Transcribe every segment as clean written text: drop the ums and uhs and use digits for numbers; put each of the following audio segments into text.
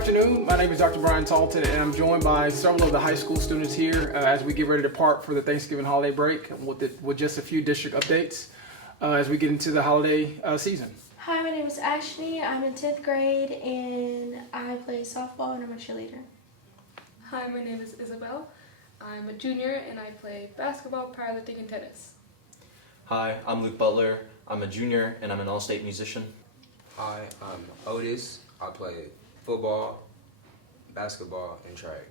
afternoon. My name is Dr. Bryan Taulton, and I'm joined by several of the high school students here as we get ready to depart for the Thanksgiving holiday break with just a few district updates as we get into the holiday season. Hi, my name is Ashley. I'm in 10th grade and I play softball and I'm a cheerleader. Hi, my name is Isabel. I'm a junior and I play basketball, powerlifting, and tennis. Hi, I'm Luke Butler. I'm a junior and I'm an all-state musician. Hi, I'm Otis. I play football, basketball, and track.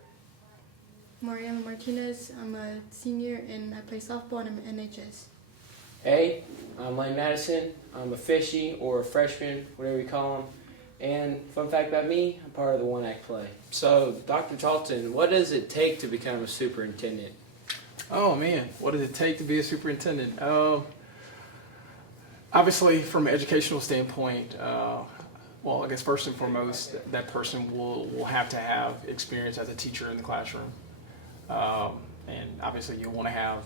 Mariana Martinez. I'm a senior and I play softball and I'm an NHS. Hey, I'm Lane Madison. I'm a fishy or a freshman, whatever you call them. And fun fact about me, I'm part of the One Act play. So, Dr. Taulton, what does it take to become a superintendent? Oh man, what does it take to be a superintendent? Obviously, from an educational standpoint, well, I guess first and foremost, that person will have to have experience as a teacher in the classroom. And obviously you'll want to have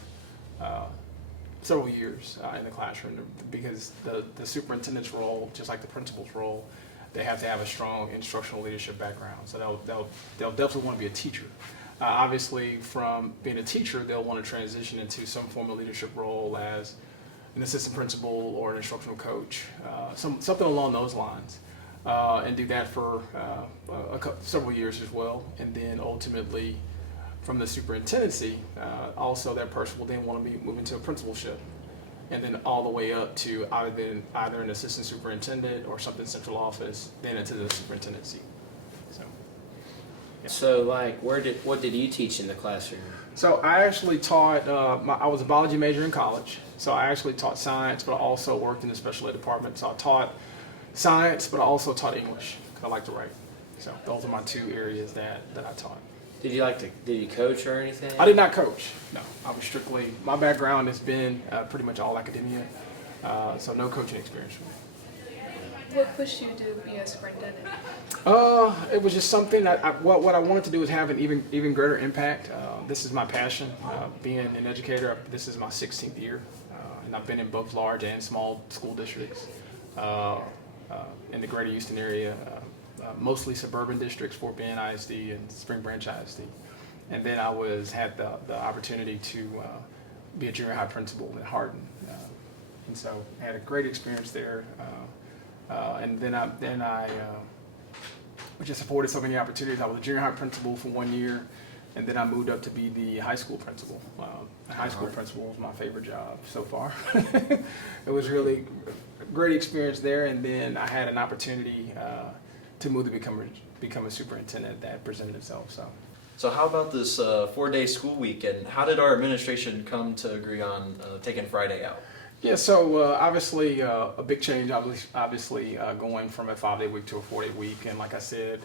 several years in the classroom because the superintendent's role, just like the principal's role, they have to have a strong instructional leadership background. So they'll definitely want to be a teacher. Obviously, from being a teacher, they'll want to transition into some form of leadership role as an assistant principal or an instructional coach, something along those lines, and do that for several years as well. And then ultimately, from the superintendency, also that person will then want to be moving to a principalship, and then all the way up to either an assistant superintendent or something central office, then into the superintendency. So, like, what did you teach in the classroom? So I actually taught, I was a biology major in college, so I actually taught science, but I also worked in the special ed department. So I taught science, but I also taught English, because I like to write. So those are my two areas that I taught. Did you coach or anything? I did not coach, no. I was strictly, my background has been pretty much all academia, so no coaching experience for me. What pushed you to be a superintendent? It was just something what I wanted to do is have an even greater impact. This is my passion, being an educator. This is my 16th year, and I've been in both large and small school districts in the greater Houston area, mostly suburban districts, Fort Bend ISD and Spring Branch ISD. And then I had the opportunity to be a junior high principal at Hardin, and so I had a great experience there. And then I was just afforded so many opportunities. I was a junior high principal for 1 year, and then I moved up to be the high school principal. High school principal was my favorite job so far. It was really a great experience there, and then I had an opportunity to move to become a superintendent that presented itself. So how about this 4-day school week, and how did our administration come to agree on taking Friday out? Yeah, so obviously a big change, obviously going from a 5-day week to a 4-day week. And like I said,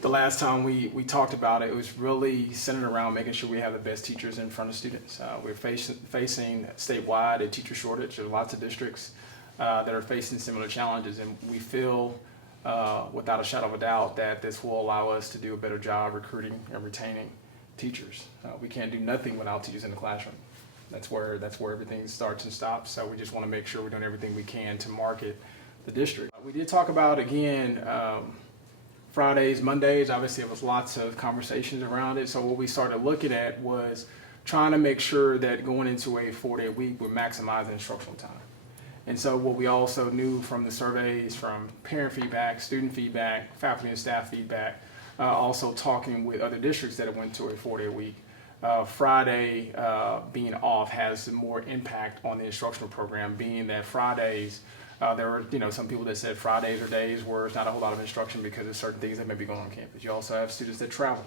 the last time we talked about it, it was really centered around making sure we have the best teachers in front of students. We're facing statewide a teacher shortage. There's lots of districts that are facing similar challenges, and we feel without a shadow of a doubt that this will allow us to do a better job recruiting and retaining teachers. We can't do nothing without teachers in the classroom. That's where everything starts and stops. So we just want to make sure we're doing everything we can to market the district. We did talk about, again, Fridays, Mondays. Obviously, there was lots of conversations around it. So what we started looking at was trying to make sure that going into a 4-day week, we're maximizing instructional time. And so what we also knew from the surveys, from parent feedback, student feedback, faculty and staff feedback, also talking with other districts that went to a 4-day week, Friday being off has more impact on the instructional program, being that Fridays, there were some people that said Fridays are days where it's not a whole lot of instruction because of certain things that may be going on campus. You also have students that travel.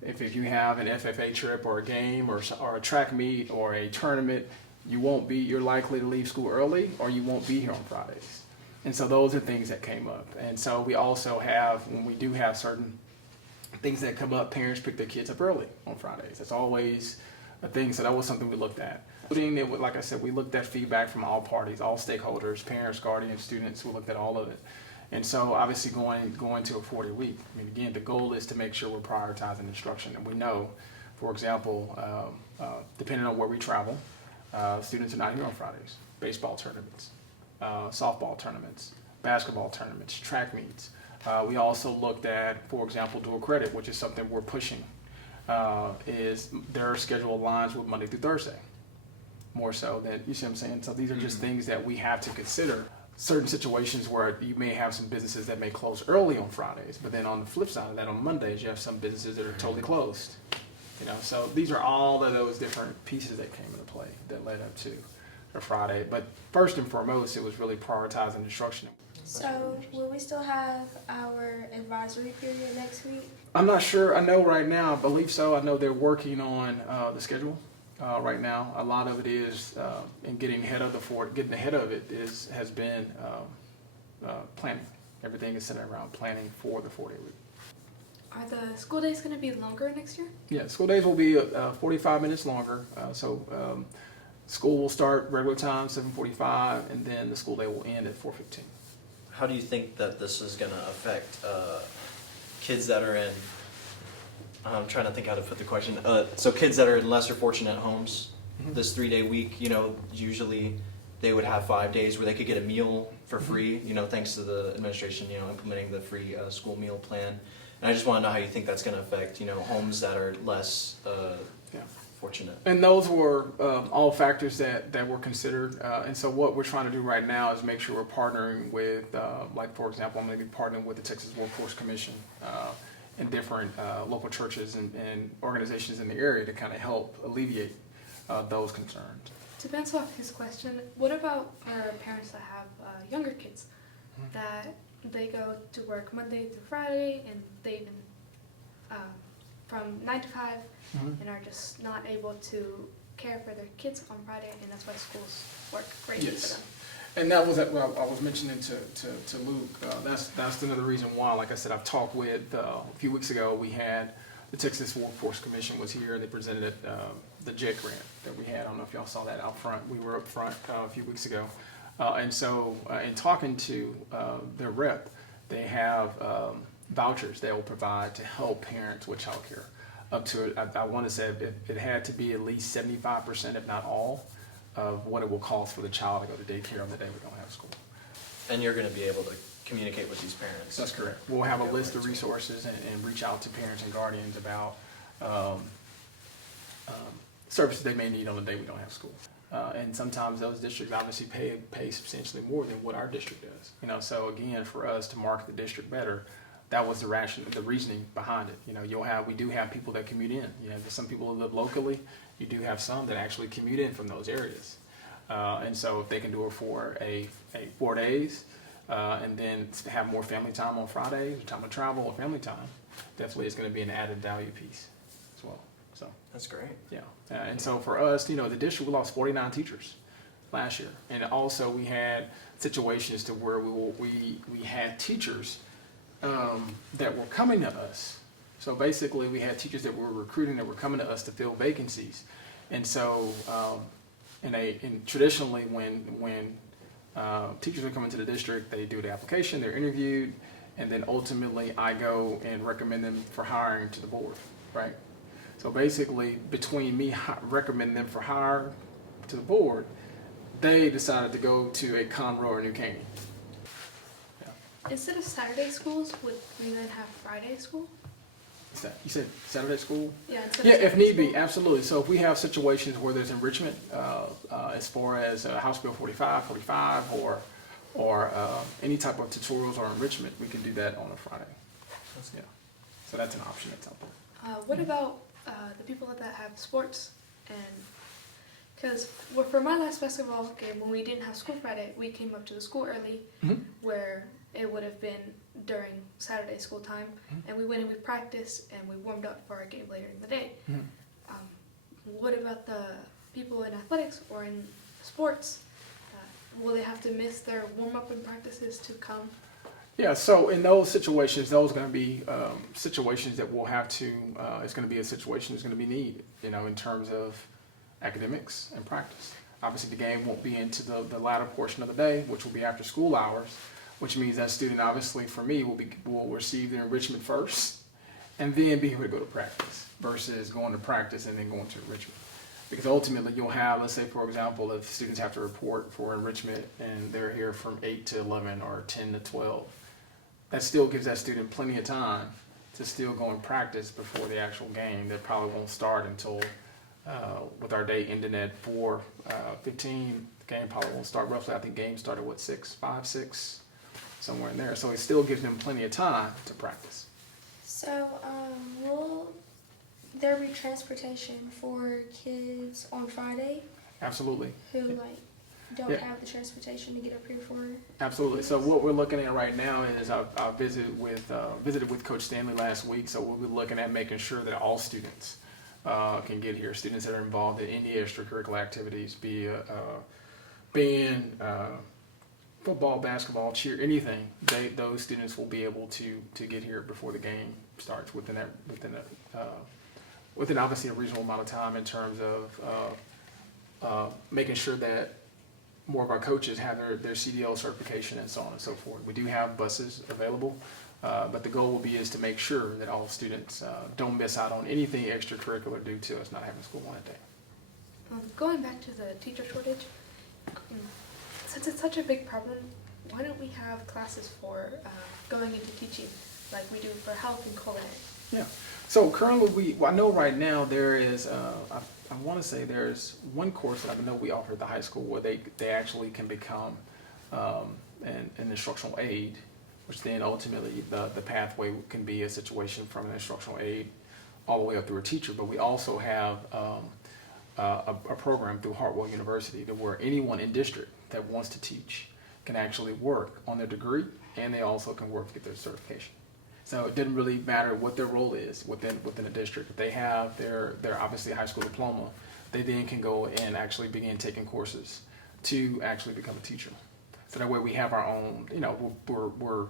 If you have an FFA trip or a game or a track meet or a tournament, you're likely to leave school early or you won't be here on Fridays. And so those are things that came up. And so we also have, when we do have certain things that come up, parents pick their kids up early on Fridays. That's always a thing, so that was something we looked at. Like I said, we looked at feedback from all parties, all stakeholders, parents, guardians, students. We looked at all of it. And so obviously going to a 4-day week, I mean, again, the goal is to make sure we're prioritizing instruction. And we know, for example, depending on where we travel, students are not here on Fridays. Baseball tournaments, softball tournaments, basketball tournaments, track meets. We also looked at, for example, dual credit, which is something we're pushing. Is their schedule aligns with Monday through Thursday, more so than, you see what I'm saying? So these are just things that we have to consider. Certain situations where you may have some businesses that may close early on Fridays, but then on the flip side of that, on Mondays, you have some businesses that are totally closed. You know, so these are all of those different pieces that came into play that led up to a Friday. But first and foremost, it was really prioritizing instruction. So, will we still have our advisory period next week? I'm not sure. I know right now, I believe so. I know they're working on the schedule right now. A lot of it is in getting ahead of has been planning. Everything is centered around planning for the 4-day week. Are the school days going to be longer next year? Yeah, school days will be 45 minutes longer. School will start regular time, 7:45, and then the school day will end at 4:15. How do you think that this is going to affect kids that are in, I'm trying to think how to put the question, so kids that are in lesser fortunate homes, this 3-day week, you know, usually they would have 5 days where they could get a meal for free, you know, thanks to the administration, you know, implementing the free school meal plan. And I just want to know how you think that's going to affect, you know, homes that are less fortunate. And those were all factors that were considered. And so what we're trying to do right now is make sure we're partnering with, like, for example, I'm going to be partnering with the Texas Workforce Commission and different local churches and organizations in the area to kind of help alleviate those concerns. To bounce off his question, what about for parents that have younger kids that they go to work Monday through Friday and they've been from 9 to 5 and are just not able to care for their kids on Friday, and that's why schools work greatly for them? And that was what I was mentioning to Luke. That's another reason why, like I said, I've talked with, a few weeks ago, we had the Texas Workforce Commission was here. They presented the JET grant that we had. I don't know if y'all saw that out front. We were up front a few weeks ago. And so in talking to their rep, they have vouchers they will provide to help parents with childcare. Up to, I want to say it had to be at least 75%, if not all, of what it will cost for the child to go to daycare on the day we don't have school. And you're going to be able to communicate with these parents. That's correct. We'll have a list of resources and reach out to parents and guardians about services they may need on the day we don't have school. And sometimes those districts obviously pay substantially more than what our district does. You know, so again, for us to market the district better, that was the reasoning behind it. You know, we do have people that commute in. You know, there's some people who live locally. You do have some that actually commute in from those areas. And so if they can do it for 4 days, and then have more family time on Fridays, time of travel or family time, definitely it's going to be an added value piece as well. So that's great. Yeah, and so for us, you know, the district, we lost 49 teachers last year, and also we had situations to where we had teachers that were coming to us. So basically, we had teachers that were recruiting that were coming to us to fill vacancies, and so and traditionally when teachers are coming to the district, they do the application, they're interviewed, and then ultimately I go and recommend them for hiring to the board, right? So basically, between me recommending them for hire to the board, they decided to go to a Conroe or New Caney. Yeah. Instead of Saturday schools, would we then have Friday school? You said Saturday school? Yeah, instead Yeah, of if Saturday need be, school. absolutely. So if we have situations where there's enrichment, as far as House Bill 45, or any type of tutorials or enrichment, we can do that on a Friday. Yeah. So that's an option that's out there. What about the people that have sports? And because for my last basketball game, when we didn't have school Friday, we came up to the school early, where it would have been during Saturday school time, and we went and we practiced and we warmed up for our game later in the day. What about the people in athletics or in sports? Will they have to miss their warm-up and practices to come? Yeah, so in those situations, those are going to be situations that we'll have to, it's going to be a situation that's going to be needed, you know, in terms of academics and practice. Obviously, the game won't be into the latter portion of the day, which will be after school hours, which means that student, obviously, for me, will receive their enrichment first and then be able to go to practice versus going to practice and then going to enrichment. Because ultimately, you'll have, let's say, for example, if students have to report for enrichment and they're here from 8 to 11 or 10 to 12, that still gives that student plenty of time to still go and practice before the actual game. That probably won't start until, with our day ending at 4:15, the game probably won't start roughly. I think game started, 5, 6, somewhere in there. So it still gives them plenty of time to practice. So, will there be transportation for kids on Friday Absolutely. who like don't Yeah. have the transportation to get up here for? Absolutely. So what we're looking at right now is I visited with Coach Stanley last week. So we'll be looking at making sure that all students can get here. Students that are involved in any extracurricular activities, be band, football, basketball, cheer, anything. Those students will be able to get here before the game starts within obviously a reasonable amount of time in terms of making sure that more of our coaches have their CDL certification and so on and so forth. We do have buses available, but the goal will be is to make sure that all students don't miss out on anything extracurricular due to us not having school on that day. Going back to the teacher shortage, since it's such a big problem, why don't we have classes for going into teaching like we do for health and culinary? Yeah. So currently, I know right now there is, I want to say there's one course that I know we offer at the high school where they actually can become an instructional aide, which then ultimately the pathway can be a situation from an instructional aide all the way up through a teacher. But we also have a program through Hartwell University to where anyone in district that wants to teach can actually work on their degree, and they also can work to get their certification. So it didn't really matter what their role is within a district. If they have their obviously high school diploma, they then can go and actually begin taking courses to actually become a teacher. So that way we have our own, we're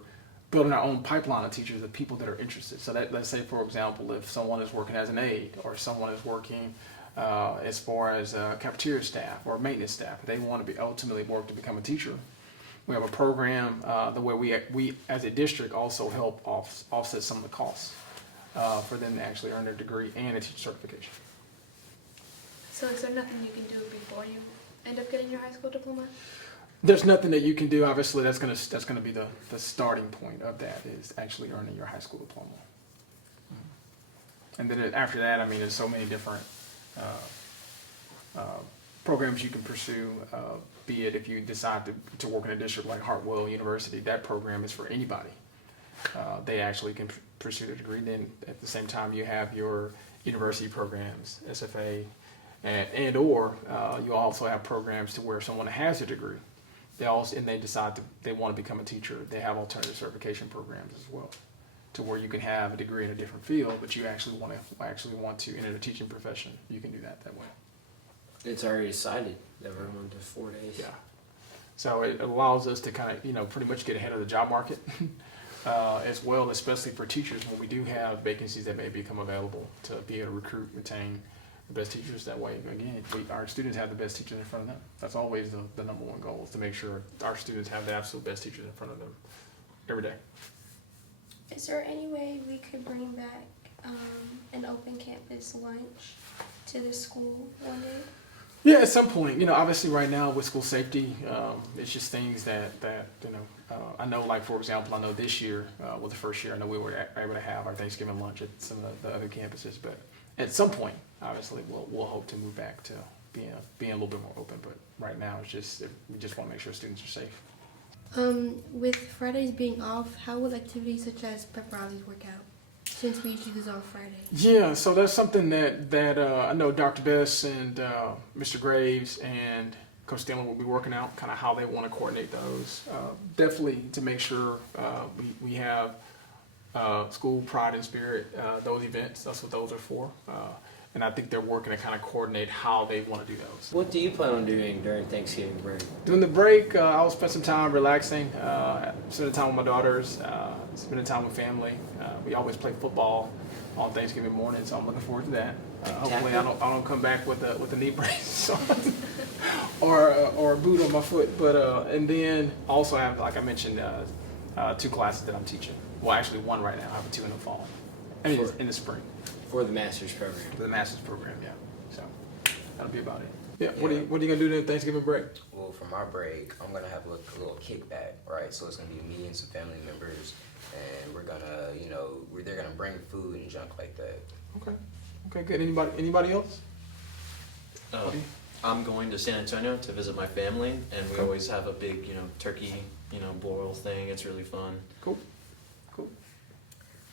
building our own pipeline of teachers of people that are interested. So that, let's say, for example, if someone is working as an aide or someone is working as far as cafeteria staff or maintenance staff, they want to be ultimately work to become a teacher. We have a program where we as a district also help offset some of the costs for them to actually earn their degree and a teacher certification. So is there nothing you can do before you end up getting your high school diploma? There's nothing that you can do. Obviously, that's gonna be the starting point of that is actually earning your high school diploma. And then after that, I mean, there's so many different programs you can pursue. Be it if you decide to work in a district like Hartwell University, that program is for anybody. They actually can pursue their degree. Then at the same time, you have your university programs, SFA, or you also have programs to where someone has a degree, they decide they want to become a teacher. They have alternative certification programs as well, to where you can have a degree in a different field, but you actually want to enter the teaching profession. You can do that way. It's already decided that we're going to 4 days. Yeah. So it allows us to kind of, pretty much get ahead of the job market as well, especially for teachers when we do have vacancies that may become available to be able to recruit, retain the best teachers that way. Again, our students have the best teachers in front of them. That's always the number one goal, is to make sure our students have the absolute best teachers in front of them every day. Is there any way we could bring back an open campus lunch to the school one day? Yeah, at some point, obviously right now with school safety, it's just things that I know, like, for example, I know this year, well, the first year, I know we were able to have our Thanksgiving lunch at some of the other campuses, but at some point, obviously, we'll hope to move back to being a little bit more open, but right now, we just want to make sure students are safe. With Fridays being off, how will activities such as pep rallies work out, since we usually do those on Friday? Yeah, so that's something that I know Dr. Bess and Mr. Graves and Coach Stanley will be working out, kind of how they want to coordinate those. Definitely to make sure we have school pride and spirit, those events. That's what those are for. And I think they're working to kind of coordinate how they want to do those. What do you plan on doing during Thanksgiving break? During the break, I'll spend some time relaxing, spending time with my daughters, spending time with family. We always play football on Thanksgiving morning, so I'm looking forward to that. Hopefully, I don't come back with a knee brace or a boot on my foot. But and then also have, like I mentioned, 2 classes that I'm teaching. Well, actually 1 right now. I have 2 in the fall. I mean, in the spring. For the master's program. For the master's program, yeah. So that'll be about it. Yeah. What are you gonna do during Thanksgiving break? Well, for my break, I'm gonna have like a little kickback, right? So it's gonna be me and some family members, and we're gonna, they're gonna bring food and junk like that. Okay. Okay. Good. Anybody else? Uh, I'm going to San Antonio to visit my family, and we Okay. always have a big, turkey, boil thing. It's really fun. Cool.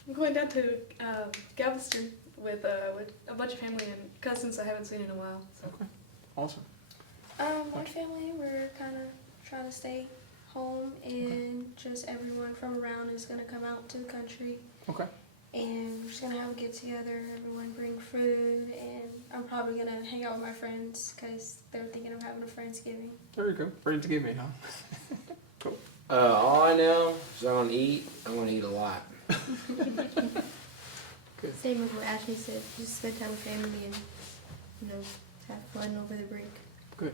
I'm going down to Galveston with a bunch of family and cousins I haven't seen in a while. So. Okay. Awesome. My family, we're kind of trying to stay home, and just everyone from around is gonna come out to the country. Okay. And we're just gonna have a get together. Everyone bring food, and I'm probably gonna hang out with my friends because they're thinking of having a Friendsgiving. There you go. Friendsgiving, huh? Cool. All I know is I'm gonna eat. I'm gonna eat a lot. Good. Same with what Ashley said. Just spend time with family and have fun over the break. Good.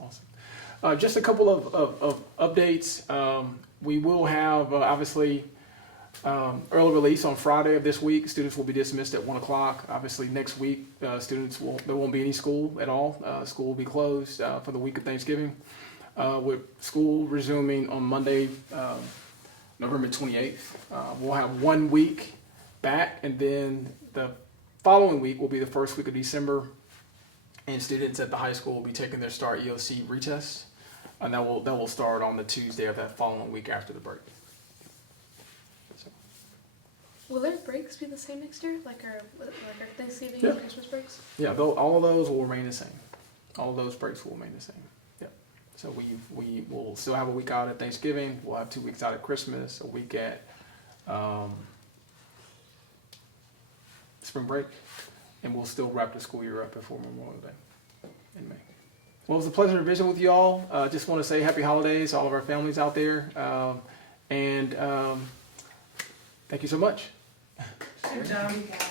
Awesome. Just a couple of updates. We will have obviously early release on Friday of this week. Students will be dismissed at 1 o'clock. Obviously next week, there won't be any school at all. School will be closed for the week of Thanksgiving. With school resuming on Monday, November 28th. We'll have 1 week back, and then the following week will be the first week of December, and students at the high school will be taking their STAR EOC retest, and that will start on the Tuesday of that following week after the break. So, Will their breaks be the same next year, like our Thanksgiving Yeah. and Christmas breaks? yeah, all of those will remain the same. All of those breaks will remain the same. Yeah. So we will still have a week out at Thanksgiving. We'll have 2 weeks out at Christmas, a week at spring break, and we'll still wrap the school year up before Memorial Day in May. Well, it was a pleasure to visit with you all. Just want to say happy holidays to all of our families out there, and thank you so much. Good job, you guys.